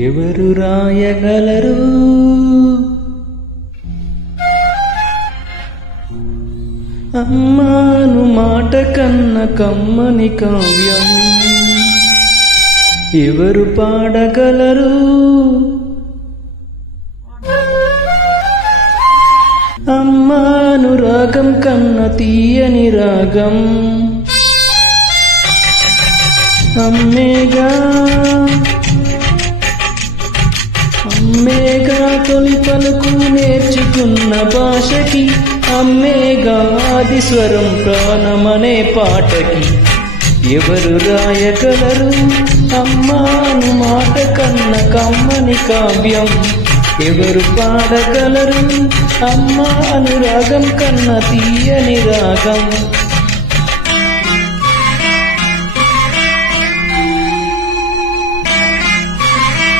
ఎవరు రాయగలరు అమ్మాను మాట కన్న కమ్మని కావ్యం ఎవరు పాడగలరు అమ్మాను రాగం కన్న తీయని రాగం అమ్మేగా అమ్మేగా తొలి పలుకు నేర్చుకున్న భాషకి అమ్మేగా ఆది స్వరం ప్రాణమనే పాటకి ఎవరు రాయగలరు అమ్మాను మాట కన్న కమ్మని కావ్యం ఎవరు పాడగలరు అమ్మ అనురాగం కన్న తీయని రాగం